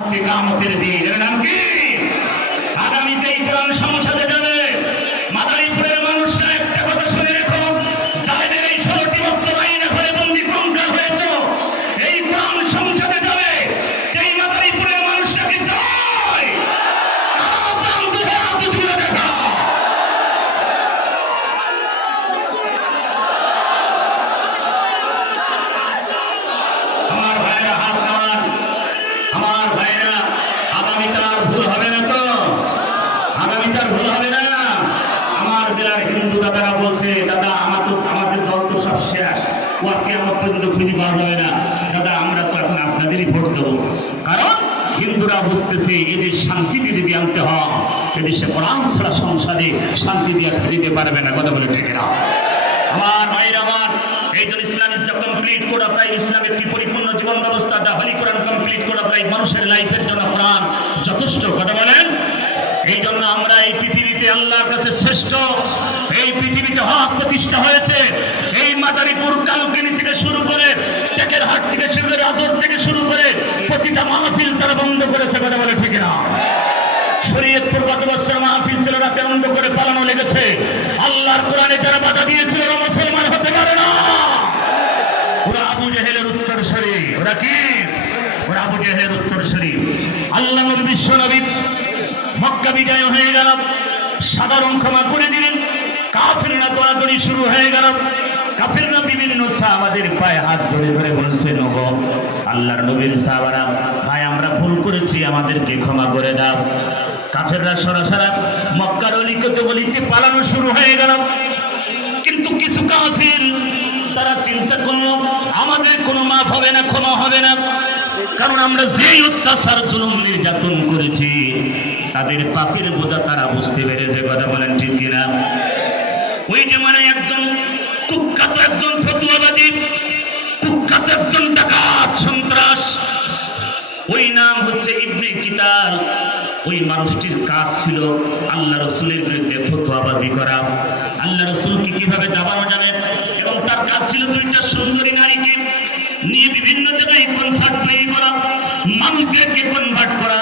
সে কামতের দিন নাম কি? আগামীতে এই সংসদে হিন্দুরা বুঝতেছে এদের শান্তিতে যদি আনতে হয় এদেশে কোরআন ছাড়া সংসদে শান্তি দিয়ে দিতে পারবে না, কথা বলে ঠিক না আমার ভাইরা আমার, এই জন্য Islam is complete code of life ইসলাম একটি পরিপূর্ণ জীবন ব্যবস্থা the holy Quran complete of life মানুষের লাইফের জন্য কোরআন যথেষ্ট, কথা বলেন? এই জন্য আমরা এই পৃথিবীতে আল্লাহর কাছে শ্রেষ্ঠ, এই পৃথিবীতে হক প্রতিষ্ঠা হয়েছে, এই মাদারীপুর কালকিনি থেকে শুরু করে টেকের হাট থেকে শুরু করে, আজর থেকে করে প্রতিটা মাহফিল তারা বন্ধ করেছে কথা বলে ঠিক না শরীয়তপুর গত বছর মাহফিল ছিল রাতে বন্ধ করে পালানো লেগেছে। আল্লাহর কোরআনে যারা বাধা দিয়েছিল ওরা মুসলমান হতে পারে না। ওরা আবু জেহেলের উত্তর শরী ওরা কি? ওরা আবু জেহেলের উত্তর শরী আল্লাহ নবী বিশ্ব নবী মক্কা বিজয় হয়ে গেল। সাধারণ ক্ষমা করে দিলেন। কাফিররা দৌড়াদৌড়ি শুরু হয়ে গেল। কাফিররা বিভিন্ন সাহাবাদের পায়ে হাত ধরে ধরে বলছে নব আল্লাহর নবীর সাহাবারা, ভাই, আমরা ভুল করেছি, আমাদেরকে ক্ষমা করে দাও। কাফেররা সরাসরা মক্কার অলিকতে বলিতে পালানো শুরু হয়ে গেল। কিন্তু কিছু কাফির, তারা চিন্তা করল, আমাদের কোনো মাফ হবে না, ক্ষমা হবে না। কারণ আমরা যেই অত্যাচার, জুলুম, নির্যাতন করেছি, তাদের পাপের বোঝা তারা বুঝতে পেরেছে, কথা বলেন ঠিক কিনা? ওই যেমন একজন কুখ্যাত একজন ফতুয়াবাদী কুখ্যাত একজন ডাকাত সন্ত্রাস। ওই নাম হচ্ছে ইবনে ওই মানুষটির কাজ ছিল আল্লাহ রসুলের বিরুদ্ধে ফতোয়াবাজি করা। আল্লাহ রসুলকে কীভাবে দাবানো যাবে? এবং তার কাজ ছিল দুইটা সুন্দরী নারীকে নিয়ে বিভিন্ন জায়গায় কনসার্ট তৈরি করা, মানুষদেরকে কনভার্ট করা।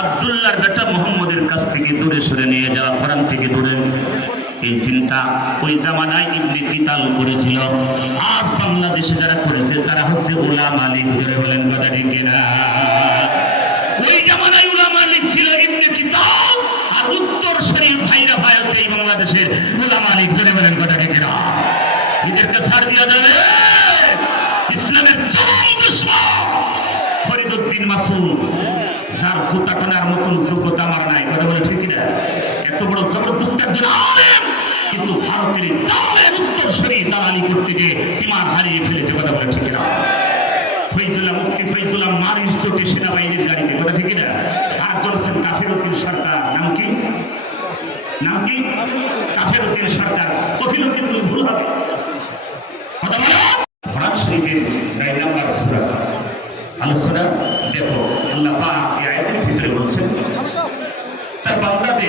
আবদুল্লাহর বেটা মোহাম্মদের কাছ থেকে দূরে সরে নিয়ে যাওয়া, কোরআন থেকে দূরে এই চিন্তা ওই জামানায় ইবনে কিতাল করেছিল। আজ বাংলাদেশে যারা করেছে, তারা হচ্ছে ওলা মালিক। জোরে বলেন কথা ঠিক কিনা? ওই জামানায় উলামা লীগ ছিল ইবনে কিতাব আর উত্তর শরীফ ভাইরা ভাই হচ্ছে এই বাংলাদেশের উলামা লীগ জোরে বলেন কথা ঠিক কিনা? এদেরকে ছাড় দেওয়া যাবে। ইসলামের চরম দুশ্মন ফরিদুদ্দিন মাসুদ, যার জুতা টানার মতন যোগ্যতা আমার নাই। কথা বলে ঠিক না বড় জবরদস্ত একজন আলেম, কিন্তু ভারতের দামের উত্তর শরীর দালালি করতে গিয়ে বিমান হারিয়ে ফেলেছে, কথা বলে ঠিক না ফৈজুল্লাহ মুক্তি ফৈজুল্লাহ মারির চোটে সেনাবাহিনীর গাড়িতে, কথা ঠিক না আর চলছেন কাফির উদ্দিন সরকার, নাম কি? নাম কি? কাফের উদ্দিন সরকার কফিল উদ্দিন বলে ভুল হবে। কথা বলো কোরআন শরীফের নয় নাম্বার সূরা। আলোচনা, দেখো, আল্লাহ পাক এই আয়াতের ভিতরে বলছেন, তার কি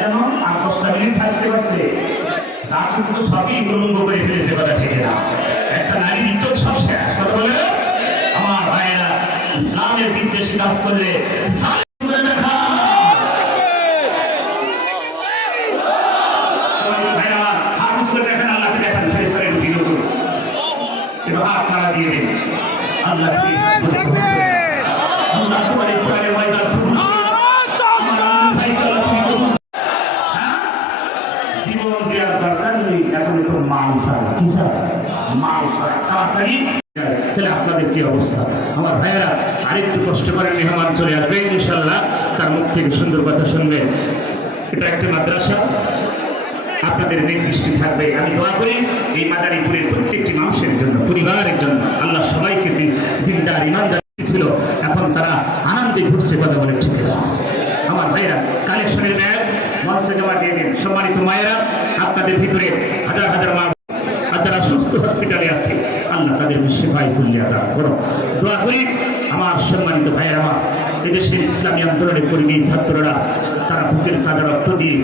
কেন? আর থাকতে পারতে যা তো সবই উলঙ্গ করে ফেলেছে কথা ঠিক না। একটা নারী ইজ্জত সব শেষ কথা বলে আমার ভাইয়েরা, ইসলামের বিদ্বেষী কাজ করলে নাড়া দিয়ে দিন। আল্লাহ আল্লাহ তোমার এই কোরআনের ময়দান খুব আমার আনন্দ ভাইকে আল্লাহ তুমি কবুল হ্যাঁ? জীবন দেওয়ার দরকার নেই। এখন তো মাংসার কি স্যার মাংসার তাড়াতাড়ি তাহলে আপনাদের কি অবস্থা? আমার ভাইয়েরা, আরেকটু কষ্ট করে মেহমান চলে আসবে ইনশাল্লাহ তার মুখ থেকে সুন্দর কথা শুনবে। এটা একটা মাদ্রাসা। আপনাদের নির্দিষ্ট থাকবে। আমি দোয়া করি, এই মাদারীপুরের প্রত্যেকটি মানুষের জন্য, পরিবারের জন্য, আল্লাহ সবাইকে দিন- দিনদার, ইমানদার ছিল। এখন তারা আনন্দে ঘুরছে, কথা বলে ঠিক আমার ভাইরা কালেকশনের ব্যাগ মঞ্চে জমা দিয়ে দিন। সম্মানিত মায়েরা, আপনাদের ভিতরে হাজার হাজার মা আর যারা সুস্থ হসপিটালে আছে। আল্লাহ তাদের সেবাই করলে আদা করো দোয়া করি আমার সম্মানিত ভাইয়ের আমার এদেশের ইসলামী আন্দোলনের কর্মী ছাত্ররা, তারা বুকের তাজা রক্ত দিয়ে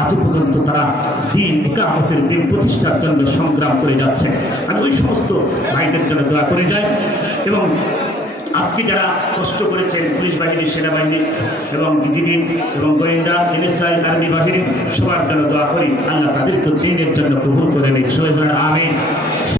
আজও পর্যন্ত তারা দিন একামতের দিন প্রতিষ্ঠার জন্য সংগ্রাম করে যাচ্ছে। আমি ওই সমস্ত ভাইদের জন্য দোয়া করে যাই এবং আজকে যারা কষ্ট করেছেন পুলিশ বাহিনী সেনাবাহিনী এবং বিজিবি এবং গোয়েন্দা এনএসআই আর্মি বাহিনী, সবার জন্য দোয়া করি। আল্লাহ তাদেরকে দিনের জন্য কবুল করে নিন সবাই আমিন।